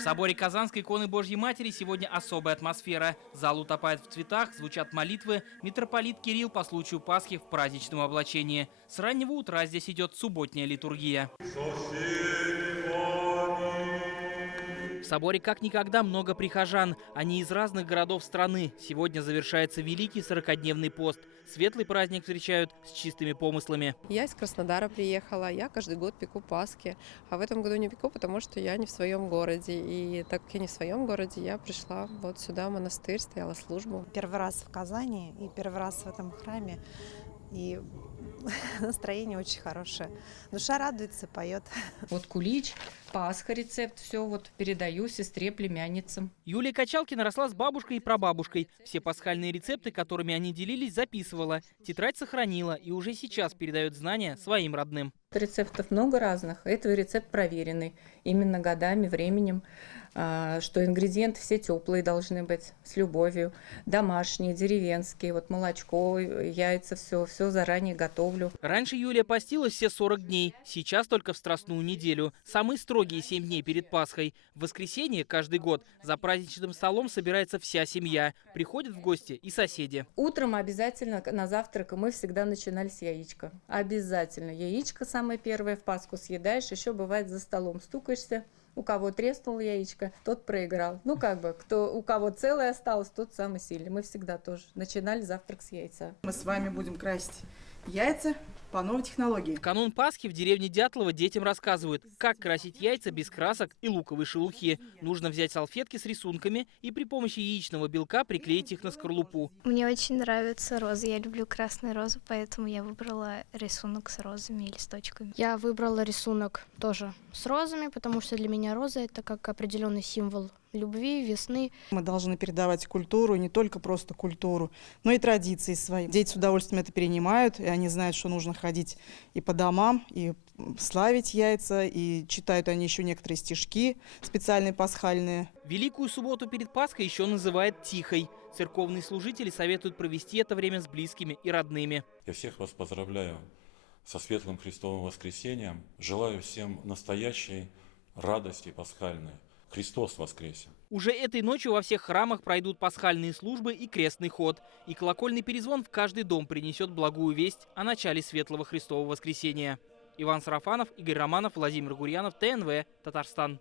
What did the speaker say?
В соборе Казанской иконы Божьей Матери сегодня особая атмосфера. Зал утопает в цветах, звучат молитвы. Митрополит Кирилл по случаю Пасхи в праздничном облачении. С раннего утра здесь идет субботняя литургия. В соборе как никогда много прихожан. Они из разных городов страны. Сегодня завершается великий 40-дневный пост. Светлый праздник встречают с чистыми помыслами. Я из Краснодара приехала. Я каждый год пеку Пасхи. А в этом году не пеку, потому что я не в своем городе. И так как я не в своем городе, я пришла вот сюда, в монастырь, стояла службу. Первый раз в Казани и первый раз в этом храме. И настроение очень хорошее. Душа радуется, поет. Вот кулич, Пасха рецепт, все вот передаю сестре, племянницам. Юлия Качалкина росла с бабушкой и прабабушкой. Все пасхальные рецепты, которыми они делились, записывала. Тетрадь сохранила и уже сейчас передает знания своим родным. Рецептов много разных. Это рецепт проверенный именно годами, временем, что ингредиенты все теплые должны быть, с любовью, домашние, деревенские, вот молочко, яйца, все заранее готовлю. Раньше Юлия постилась все 40 дней, сейчас только в Страстную неделю. Самые строгие 7 дней перед Пасхой. В воскресенье каждый год за праздничным столом собирается вся семья. Приходят в гости и соседи. Утром обязательно на завтрак мы всегда начинали с яичка. Обязательно. Яичко самое первое в Пасху съедаешь, еще бывает за столом стукаешься. У кого треснуло яичко, тот проиграл. Ну как бы, у кого целое осталось, тот самый сильный. Мы всегда тоже начинали завтрак с яйца. Мы с вами будем красить яйца по новой технологии. В канун Пасхи в деревне Дятлово детям рассказывают, как красить яйца без красок и луковой шелухи. Нужно взять салфетки с рисунками и при помощи яичного белка приклеить их на скорлупу. Мне очень нравятся розы. Я люблю красные розы, поэтому я выбрала рисунок с розами и листочками. Я выбрала рисунок тоже с розами, потому что для меня роза — это как определенный символ любви, весны. Мы должны передавать культуру, не только просто культуру, но и традиции свои. Дети с удовольствием это перенимают, и они знают, что нужно ходить и по домам, и славить яйца, и читают они еще некоторые стишки специальные пасхальные. Великую субботу перед Пасхой еще называют Тихой. Церковные служители советуют провести это время с близкими и родными. Я всех вас поздравляю со светлым Христовым воскресением. Желаю всем настоящей радости пасхальной. Христос воскресе! Уже этой ночью во всех храмах пройдут пасхальные службы и крестный ход. И колокольный перезвон в каждый дом принесет благую весть о начале светлого Христового воскресения. Иван Сарафанов, Игорь Романов, Владимир Гурьянов, ТНВ, Татарстан.